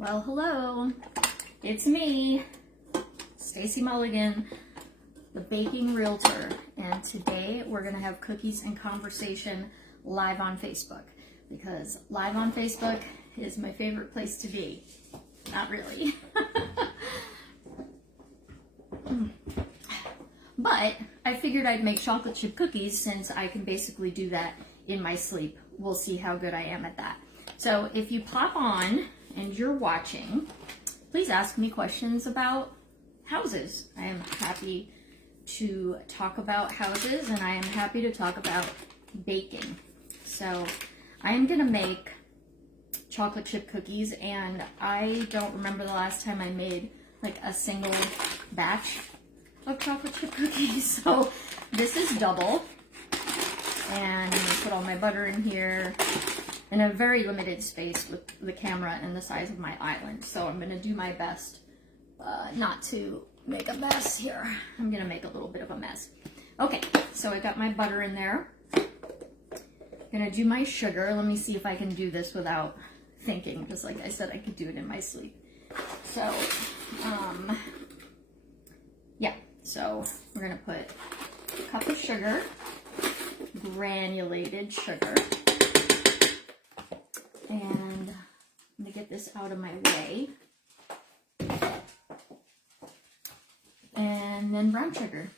Well, hello, it's me, Stacy Mulligan, the baking realtor, and today we're gonna have cookies and conversation live on Facebook, because live on Facebook is my favorite place to be. Not really. But I figured I'd make chocolate chip cookies since I can basically do that in my sleep. We'll see how good I am at that. So if you pop on and you're watching, please ask me questions about houses. I am happy to talk about houses, and I am happy to talk about baking. So I am gonna make chocolate chip cookies, and I don't remember the last time I made like a single batch of chocolate chip cookies. So this is double, and I'm gonna put all my butter in here in a very limited space with the camera and the size of my island. So I'm gonna do my best not to make a mess here. I'm gonna make a little bit of a mess. Okay, so I got my butter in there. Gonna do my sugar. Let me see if I can do this without thinking, because like I said, I could do it in my sleep. So, yeah, so we're gonna put a cup of sugar, granulated sugar, and I'm gonna get this out of my way. And then brown sugar.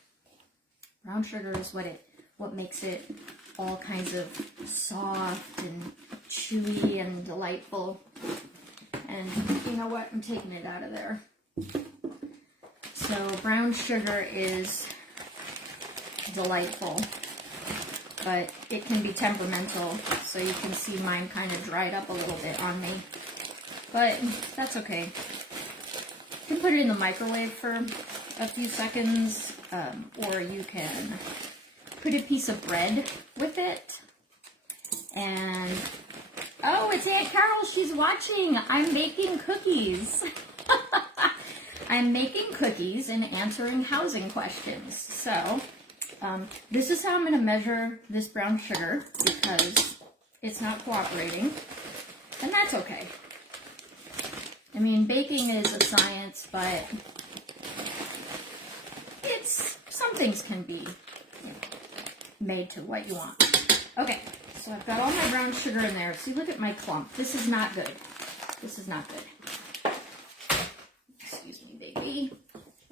Brown sugar is what makes it all kinds of soft and chewy and delightful. And you know what? I'm taking it out of there. So brown sugar is delightful, but it can be temperamental. So you can see mine kind of dried up a little bit on me, but that's okay. You can put it in the microwave for a few seconds, or you can put a piece of bread with it. And oh, it's Aunt Carol, she's watching. I'm making cookies. I'm making cookies and answering housing questions. So this is how I'm going to measure this brown sugar, because it's not cooperating, and that's okay. I mean, baking is a science, but some things can be made to what you want. Okay, so I've got all my brown sugar in there. See, look at my clump. This is not good. This is not good. Excuse me, baby.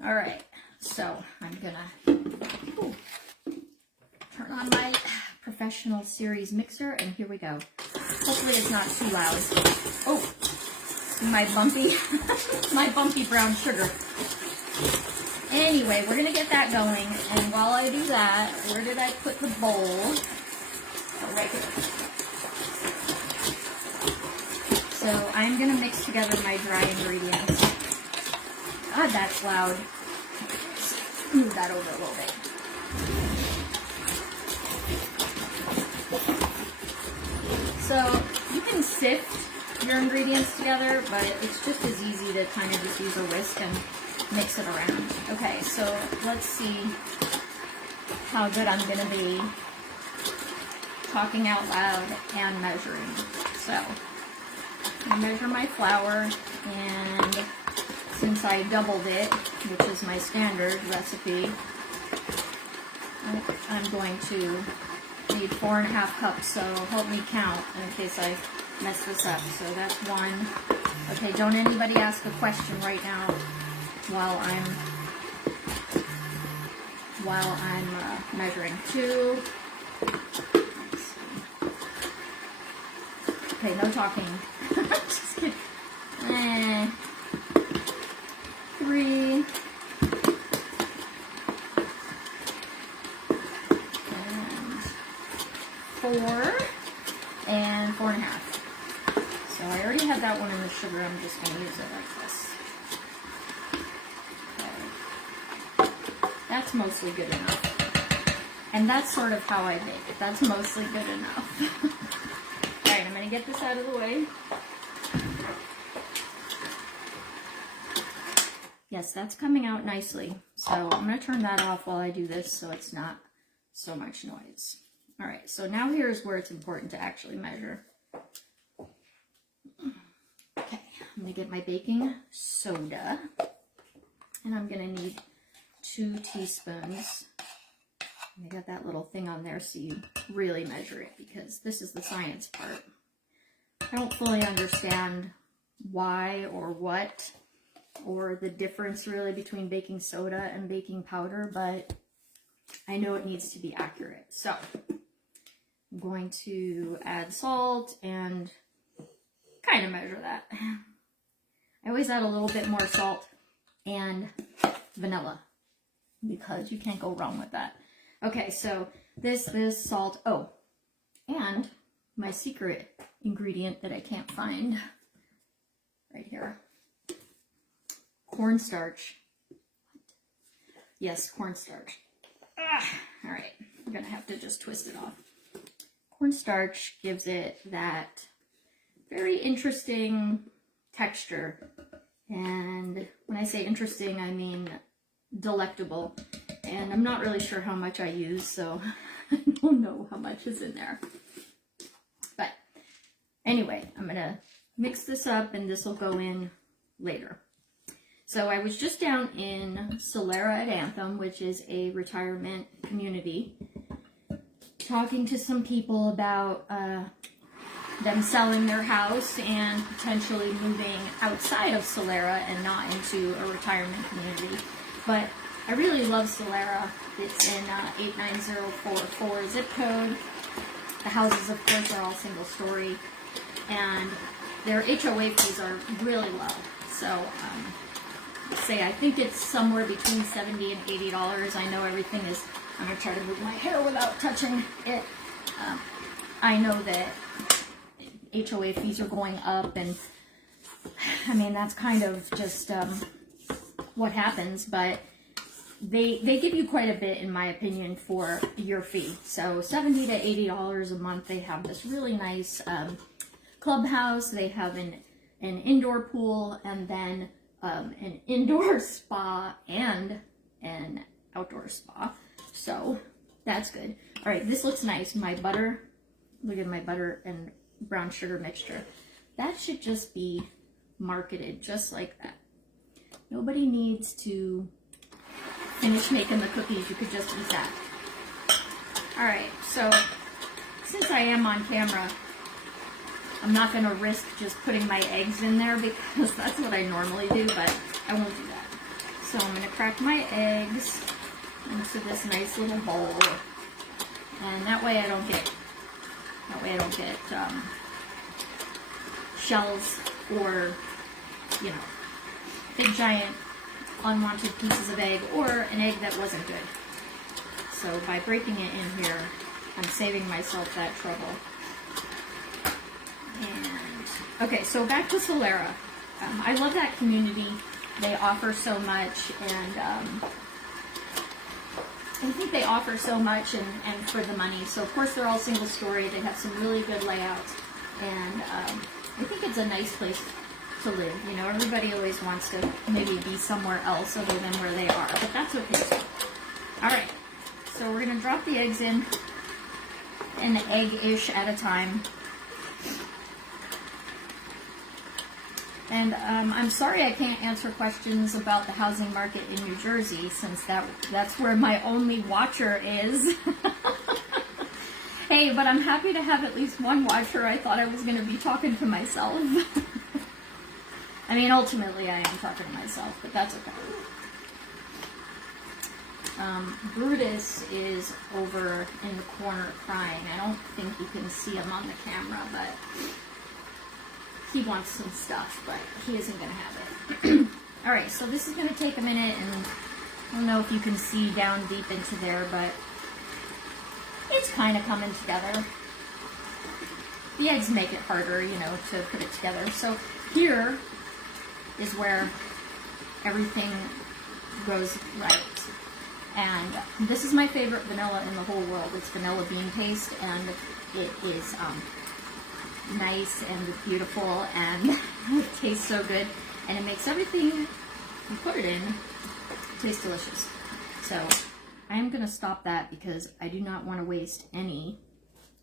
All right, so I'm gonna turn on my professional series mixer, and here we go. Hopefully it's not too loud. Oh, my bumpy brown sugar. Anyway, we're gonna get that going, and while I do that, where did I put the bowl? Oh, right here. So I'm gonna mix together my dry ingredients. God, that's loud. Move that over a little bit. So you can sift your ingredients together, but it's just as easy to kind of just use a whisk and mix it around. Okay, so let's see how good I'm going to be talking out loud and measuring. So I measure my flour, and since I doubled it, which is my standard recipe, I'm going to need 4.5 cups, so help me count in case I mess this up. So that's 1. Okay, don't anybody ask a question right now while I'm measuring. 2. Okay, no talking. Just kidding. 3. And 4. And 4.5. So I already had that one in the sugar. I'm just going to use it like this. That's mostly good enough. And that's sort of how I bake it. That's mostly good enough. Alright, I'm going to get this out of the way. Yes, that's coming out nicely. So I'm going to turn that off while I do this so it's not so much noise. Alright, so now here's where it's important to actually measure. Okay, I'm gonna get my baking soda, and I'm gonna need 2 teaspoons. I got that little thing on there so you really measure it, because this is the science part. I don't fully understand why or what, or the difference really between baking soda and baking powder, but I know it needs to be accurate. So I'm going to add salt and kind of measure that. I always add a little bit more salt and vanilla, because you can't go wrong with that. Okay, so this salt. Oh, and my secret ingredient that I can't find right here. Cornstarch. Yes, cornstarch. All right, I'm gonna have to just twist it off. Cornstarch gives it that very interesting texture. And when I say interesting, I mean delectable. And I'm not really sure how much I use, so I don't know how much is in there. But anyway, I'm gonna mix this up, and this will go in later. So I was just down in Solera at Anthem, which is a retirement community, talking to some people about them selling their house and potentially moving outside of Solera and not into a retirement community. But I really love Solera. It's in 89044 zip code. The houses, of course, are all single story, and their HOA fees are really low. So I think it's somewhere between $70 and $80. I know everything is, I'm going to try to move my hair without touching it. I know that HOA fees are going up, and I mean, that's kind of just what happens, but they give you quite a bit, in my opinion, for your fee. So $70 to $80 a month. They have this really nice clubhouse. They have an indoor pool, and then an indoor spa and an outdoor spa. So that's good. All right, this looks nice. My butter, look at my butter and brown sugar mixture. That should just be marketed just like that. Nobody needs to finish making the cookies. You could just eat that. All right, so since I am on camera, I'm not going to risk just putting my eggs in there, because that's what I normally do, but I won't do that. So I'm going to crack my eggs into this nice little bowl, and that way I don't get shells or, you know, big giant unwanted pieces of egg, or an egg that wasn't good. So by breaking it in here, I'm saving myself that trouble. And okay, so back to Solera. I love that community. They offer so much, and I think they offer so much and for the money. So of course they're all single story. They have some really good layouts, and I think it's a nice place to live. You know, everybody always wants to maybe be somewhere else other than where they are, but that's okay. All right, so we're gonna drop the eggs in, an egg-ish at a time. And I'm sorry I can't answer questions about the housing market in New Jersey, since that's where my only watcher is. Hey, but I'm happy to have at least one watcher. I thought I was going to be talking to myself. I mean, ultimately I am talking to myself, but that's okay. Brutus is over in the corner crying. I don't think you can see him on the camera, but he wants some stuff, but he isn't going to have it. All right, so this is going to take a minute, and I don't know if you can see down deep into there, but it's kind of coming together. The eggs make it harder, you know, to put it together. So here is where everything goes right. And this is my favorite vanilla in the whole world. It's vanilla bean paste, and it is nice and beautiful, and it tastes so good, and it makes everything you put it in taste delicious. So I am going to stop that, because I do not want to waste any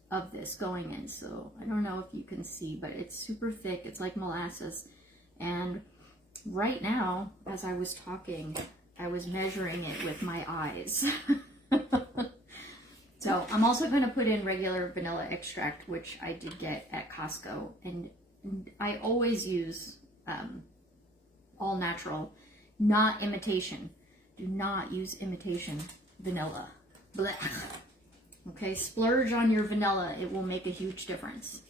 of this going in. So I don't know if you can see, but it's super thick. It's like molasses, And right now, as I was talking, I was measuring it with my eyes. So I'm also going to put in regular vanilla extract, which I did get at Costco. And I always use all natural, not imitation. Do not use imitation vanilla. Blech. Okay, splurge on your vanilla. It will make a huge difference.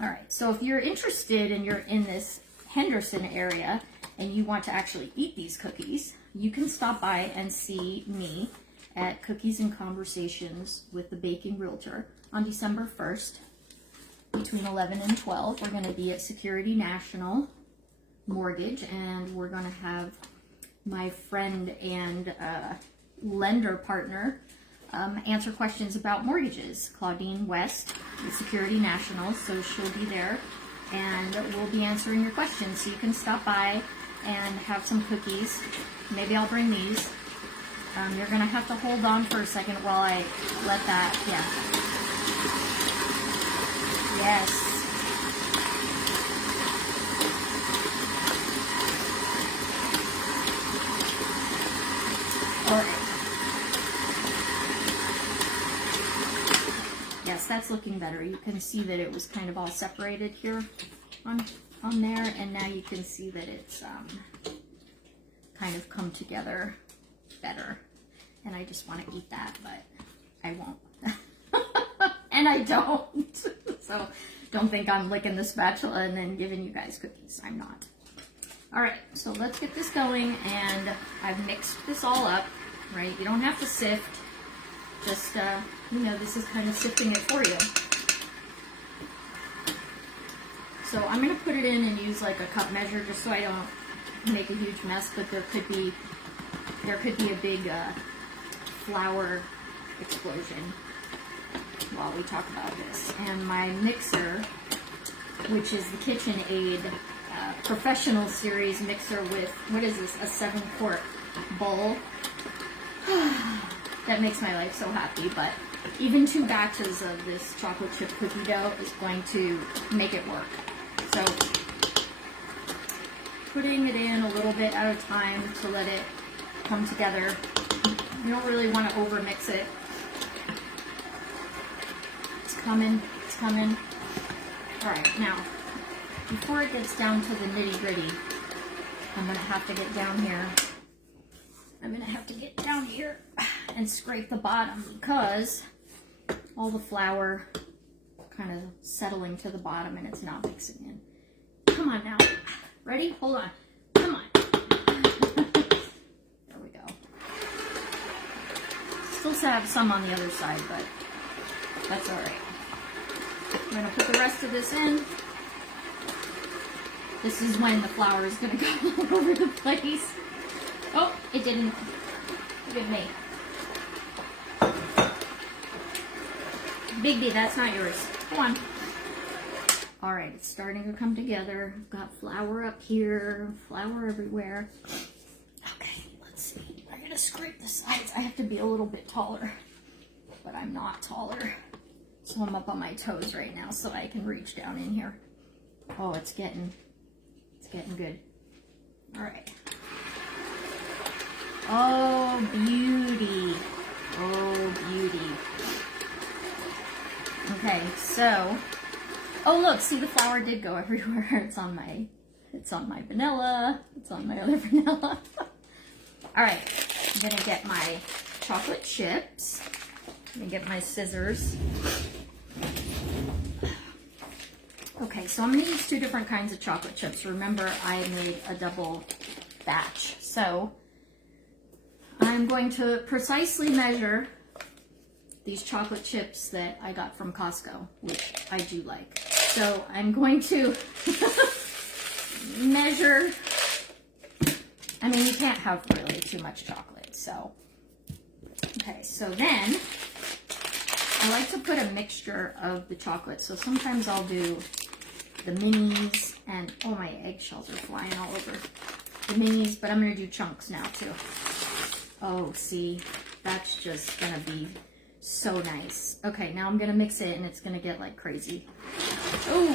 All right, so if you're interested and you're in this Henderson area and you want to actually eat these cookies, you can stop by and see me at Cookies and Conversations with the Baking Realtor on December 1st between 11 and 12. We're going to be at Security National Mortgage, and we're going to have my friend and lender partner answer questions about mortgages. Claudine West with Security National, so she'll be there and we'll be answering your questions. So you can stop by and have some cookies. Maybe I'll bring these. You're gonna have to hold on for a second while I let that, yeah. Yes. All right. Yes, that's looking better. You can see that it was kind of all separated here on there, and now you can see that it's kind of come together better. And I just want to eat that, but I won't. And I don't. So don't think I'm licking the spatula and then giving you guys cookies. I'm not. All right, so let's get this going, and I've mixed this all up, right? You don't have to sift. Just, you know, this is kind of sifting it for you. So I'm going to put it in and use like a cup measure just so I don't make a huge mess, but there could be a big flour explosion while we talk about this. And my mixer, which is the KitchenAid Professional Series mixer with, what is this, a 7-quart bowl. That makes my life so happy, but even 2 batches of this chocolate chip cookie dough is going to make it work. So putting it in a little bit at a time to let it come together. You don't really want to over mix it. It's coming, it's coming. All right, now, before it gets down to the nitty gritty, I'm gonna have to get down here. I'm gonna have to get down here and scrape the bottom because all the flour kind of settling to the bottom and it's not mixing in. Come on now. Ready? Hold on. Come on. There we go. Still have some on the other side, but that's all right. I'm gonna put the rest of this in. This is when the flour is gonna go all over the place. Oh, it didn't. Look at me. Big D, that's not yours. Come on. All right, it's starting to come together. I've got flour up here, flour everywhere. Okay, let's see. I'm gonna scrape the sides. I have to be a little bit taller, but I'm not taller. So I'm up on my toes right now so I can reach down in here. Oh, it's getting good. All right. Oh, beauty. Oh, beauty. Okay, so, oh look, see the flour did go everywhere. It's on my vanilla. It's on my other vanilla. All right, I'm gonna get my chocolate chips. Let me get my scissors. Okay, so I'm gonna use 2 different kinds of chocolate chips. Remember, I made a double batch. So I'm going to precisely measure these chocolate chips that I got from Costco, which I do like. So I'm going to measure. I mean, you can't have really too much chocolate, so. Okay, so then I like to put a mixture of the chocolate. So sometimes I'll do the minis, and oh, my eggshells are flying all over. The minis, but I'm gonna do chunks now too. Oh, see, that's just gonna be so nice. Okay, now I'm gonna mix it and it's gonna get like crazy. Oh,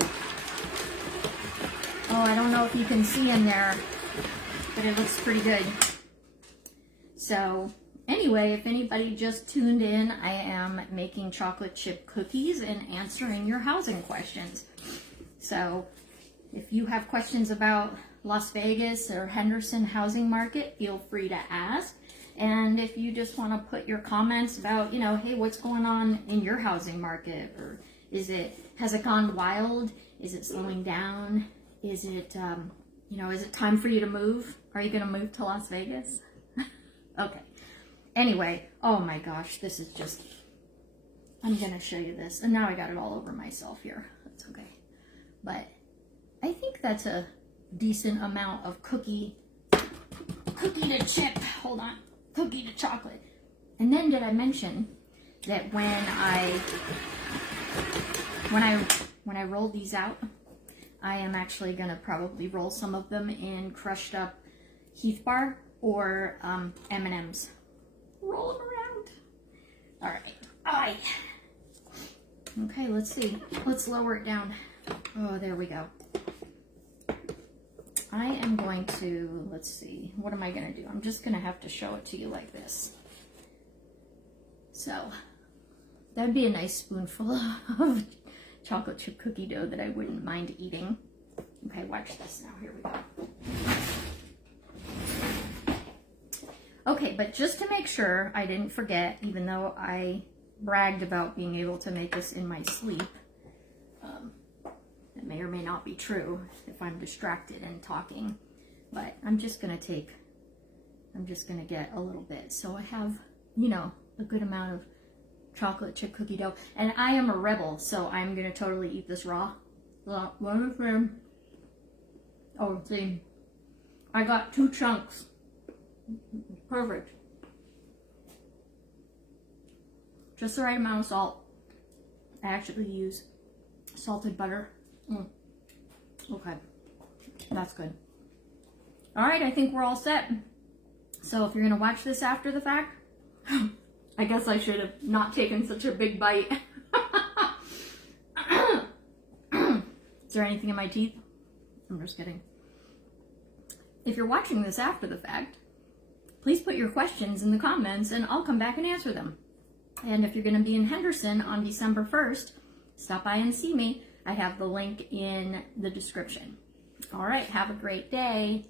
Oh, I don't know if you can see in there, but it looks pretty good. So anyway, if anybody just tuned in, I am making chocolate chip cookies and answering your housing questions. So if you have questions about Las Vegas or Henderson housing market, feel free to ask. And if you just want to put your comments about, you know, hey, what's going on in your housing market? Or has it gone wild? Is it slowing down? Is it, you know, is it time for you to move? Are you going to move to Las Vegas? Okay. Anyway, oh my gosh, this is just, I'm going to show you this. And now I got it all over myself here. That's okay. But I think that's a decent amount of cookie to chip. Hold on. Cookie to chocolate. And then did I mention that when I roll these out, I am actually going to probably roll some of them in crushed up Heath Bar or M&Ms. Roll them around. All right. Aye. Okay, let's see. Let's lower it down. Oh, there we go. I am going to, let's see, what am I going to do? I'm just going to have to show it to you like this. So, that'd be a nice spoonful of chocolate chip cookie dough that I wouldn't mind eating. Okay, watch this now. Here we go. Okay, but just to make sure I didn't forget, even though I bragged about being able to make this in my sleep, it may or may not be true if I'm distracted and talking, but I'm just going to get a little bit. So I have, you know, a good amount of chocolate chip cookie dough. And I am a rebel, so I'm going to totally eat this raw. Oh, see, I got 2 chunks. Perfect. Just the right amount of salt. I actually use salted butter. Okay, that's good. All right, I think we're all set. So if you're gonna watch this after the fact, I guess I should have not taken such a big bite. Is there anything in my teeth? I'm just kidding. If you're watching this after the fact, please put your questions in the comments and I'll come back and answer them. And if you're going to be in Henderson on December 1st, stop by and see me. I have the link in the description. All right, have a great day.